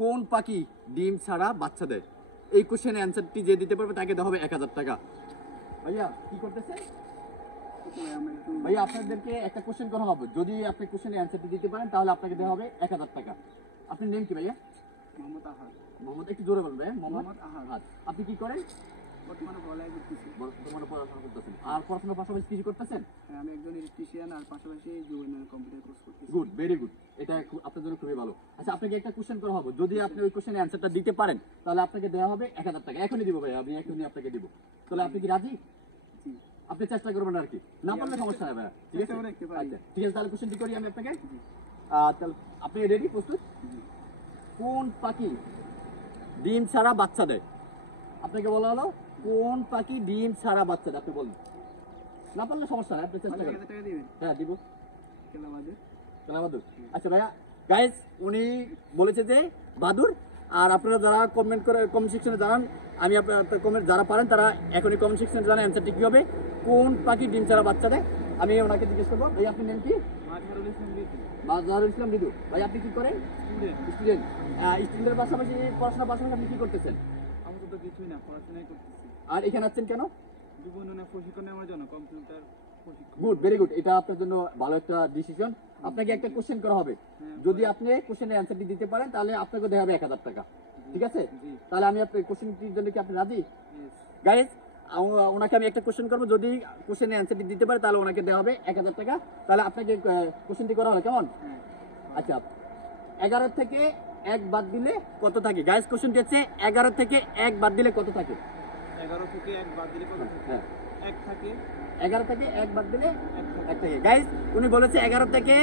কোন পাখি ডিম ছাড়া বাচ্চা দেয়? এই কোশ্চেনের অ্যান্সারটি যে দিতে পারবে তাকে দেওয়া হবে 1000 টাকা। ভাইয়া কি করতেছে? ভাইয়া আপনাদেরকে একটা কোশ্চেন করা হবে, যদি আপনি কোশ্চেনের অ্যান্সারটি দিতে পারেন তাহলে আপনাকে দেওয়া হবে 1000 টাকা। আপনার নেম কি ভাইয়া? মোহাম্মদ আহাদ। মোহাম্মদ, একটু জোরে বলবেন ভাইয়া। মোহাম্মদ আহাদ। আপনি কি করেন? বর্তমানে পড়ালেখা করতেছি। বর্তমানে পড়াশোনা করতেছেন। আর পড়াশোনার পাশাপাশি কিছু করতেছেন? হ্যাঁ, আমি একজন ইলেকট্রিশিয়ান আর পাশাপাশি জুয়েনাল কম্পিউটার কোর্স করতেছি। Good, very good. এটা আপনার জন্য খুবই ভালো। আচ্ছা, আপনাকে একটা কোশ্চেন করা হবে, যদি আপনি ওই কোশ্চেনের অ্যান্সারটা দিতে পারেন তাহলে আপনাকে দেওয়া হবে 1000 টাকা। এখনই দিব ভাই, আমি এখনই আপনাকে দিব। তাহলে আপনি কি রাজি? জি। আপনি চেষ্টা করবেন আর কি, না পারলে সমস্যা নাই ভাইয়া। ঠিক আছে, আচ্ছা ঠিক আছে, তাহলে কোশ্চেনটি করি আমি আপনাকে। তাহলে আপনি রেডি, প্রস্তুত? কোন পাখি ডিম ছাড়া বাচ্চা দেয়? আপনাকে বলা হলো কোন পাখি ডিম ছাড়া বাচ্চা দেয়, আপনি বলুন। না পারলে সমস্যা নাই, আপনি চেষ্টা করেন। টাকা দিবেন? হ্যাঁ দিব। কেলামাদুর। আচ্ছা ভাইয়া, গাইস উনি বলেছে যে বাদুর। আর আপনারা যারা কমেন্ট সেকশনে জানান, আমি আপনার কমেন্ট যারা পারেন তারা এখনই কমেন্ট সেকশনে জানান অ্যান্সারটি কি হবে, কোন পাখি ডিম ছাড়া বাচ্চা দেয়। আমি ওনাকে জিজ্ঞেস করবো, ভাই আপনার নাম কি? মাজহারুল ইসলাম রিদু। ভাই আপনি কি করেন? স্টুডেন্ট। স্টুডেন্টের পাশাপাশি পড়াশোনার পাশাপাশি আপনি কি করতেছেন? আমি তো কিছুই না, পড়াশোনাই করতেছি। আর এখানে আসছেন কেন? যুব উন্নয়ন প্রশিক্ষণ নেওয়ার জন্য, কম্পিউটার প্রশিক্ষণ। Good, very good. এটা আপনার জন্য ভালো একটা ডিসিশন। আপনাকে একটা কোশ্চেন করা হবে, যদি আপনি কোশ্চেনের অ্যান্সারটি দিতে পারেন তাহলে আপনাকে দেওয়া হবে 1000 টাকা। ঠিক আছে, তাহলে আমি আপনার কোশ্চেনটির জন্য কি আপনি রাজি? গাইস ওনাকে আমি একটা কোশ্চেন করবো, যদি কোশ্চেনের অ্যান্সারটি দিতে পারে তাহলে ওনাকে দেওয়া হবে 1000 টাকা। তাহলে আপনাকে কোশ্চেনটি করা হবে কেমন? আচ্ছা, 11 থেকে 1 বাদ দিলে কত থাকে? গাইস কোশ্চেনটি হচ্ছে 11 থেকে 1 বাদ দিলে কত থাকে? 11 থেকে 1 বাদ দিলে কত থাকে? হ্যাঁ, 1 থাকে। 11 থেকে 1 বাদ দিলে 1 থাকে। গাইস উনি বলেছে 11 থেকে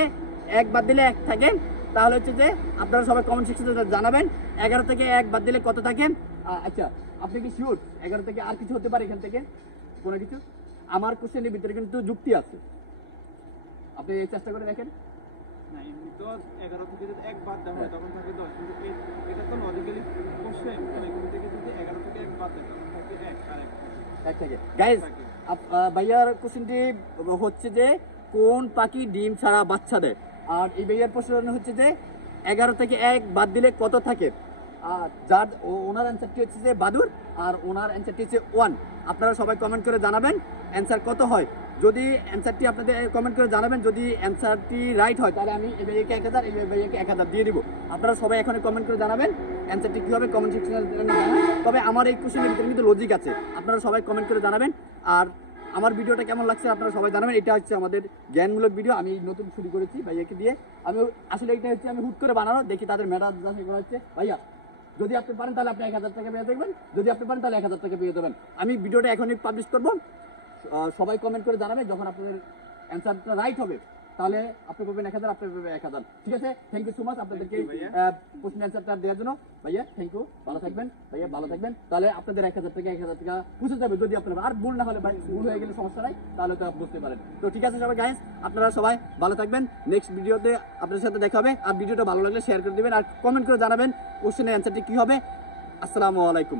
1 বাদ দিলে 1 থাকে। তাহলে হচ্ছে যে আপনারা সবাই কমেন্ট সেকশনে জানাবেন 11 থেকে 1 বাদ দিলে কত থাকে। আচ্ছা, আপনি কি শিওর 11 থেকে আর কিছু হতে পারে এখান থেকে কোনো কিছু? আমার কোশ্চেনের ভিতরে কিন্তু যুক্তি আছে, আপনি চেষ্টা করে দেখেন। না, এমনি তো 11 থেকে যদি 1 বাদ দেওয়া হয় তখন থাকে 10, কিন্তু এটা তো লজিক্যালি কোশ্চেন, এখান থেকে যদি 11 থেকে 1 বাদ দেয় তখন থাকে 1 আর 1 থাকে। গাইস ভাইয়ার কোশ্চেনটি হচ্ছে যে কোন পাখি ডিম ছাড়া বাচ্চা দেয়, আর এই ভাইয়ার প্রশ্ন হচ্ছে যে 11 থেকে 1 বাদ দিলে কত থাকে। আর যার ওনার অ্যান্সারটি হচ্ছে যে বাদুর, আর ওনার অ্যান্সারটি হচ্ছে 1। আপনারা সবাই কমেন্ট করে জানাবেন অ্যান্সার কত হয়। যদি অ্যান্সারটি আপনাদের কমেন্ট করে জানাবেন, যদি অ্যান্সারটি রাইট হয় তাহলে আমি এই ভাইয়াকে 1000, এই ভাইয়াকে 1000 দিয়ে দিব। আপনারা সবাই এখন কমেন্ট করে জানাবেন অ্যান্সারটি কী হবে, কমেন্ট সেকশনে জানাবেন। তবে আমার এই কোশ্চেনের ভিতরে কিন্তু লজিক আছে, আপনারা সবাই কমেন্ট করে জানাবেন। আর আমার ভিডিওটা কেমন লাগছে আপনারা সবাই জানাবেন। এটা হচ্ছে আমাদের জ্ঞানমূলক ভিডিও, আমি নতুন শুরু করেছি ভাইয়াকে দিয়ে। আমি আসলে এটা হচ্ছে আমি হুট করে বানানো, দেখি তাদের মেধা যাচাই করা হচ্ছে। ভাইয়া যদি আপনি পারেন তাহলে আপনি 1000 টাকা পেয়ে দেখবেন, যদি আপনি পারেন তাহলে 1000 টাকা পেয়ে দেবেন। আমি ভিডিওটা এখনই পাবলিশ করবো, সবাই কমেন্ট করে জানাবেন। যখন আপনাদের অ্যান্সারটা রাইট হবে তাহলে আপনি পাবেন 1000, আপনি পাবেন 1000। ঠিক আছে, থ্যাংক ইউ সো মাচ আপনাদেরকে প্রশ্ন অ্যান্সারটা দেওয়ার জন্য। ভাইয়া থ্যাংক ইউ, ভালো থাকবেন। ভাইয়া ভালো থাকবেন। তাহলে আপনাদের 1000 টাকা বুঝে যাবে, যদি আপনার আর ভুল না হলে, ভাই ভুল হয়ে গেলে সমস্যা নাই, তাহলে তো বুঝতে পারেন। তো ঠিক আছে সবাই গাইস, আপনারা সবাই ভালো থাকবেন। নেক্সট ভিডিওতে আপনাদের সাথে দেখা হবে। আর ভিডিওটা ভালো লাগলে শেয়ার করে দিবেন আর কমেন্ট করে জানাবেন কোশ্চেনের অ্যান্সারটি কি হবে। আসসালামু আলাইকুম।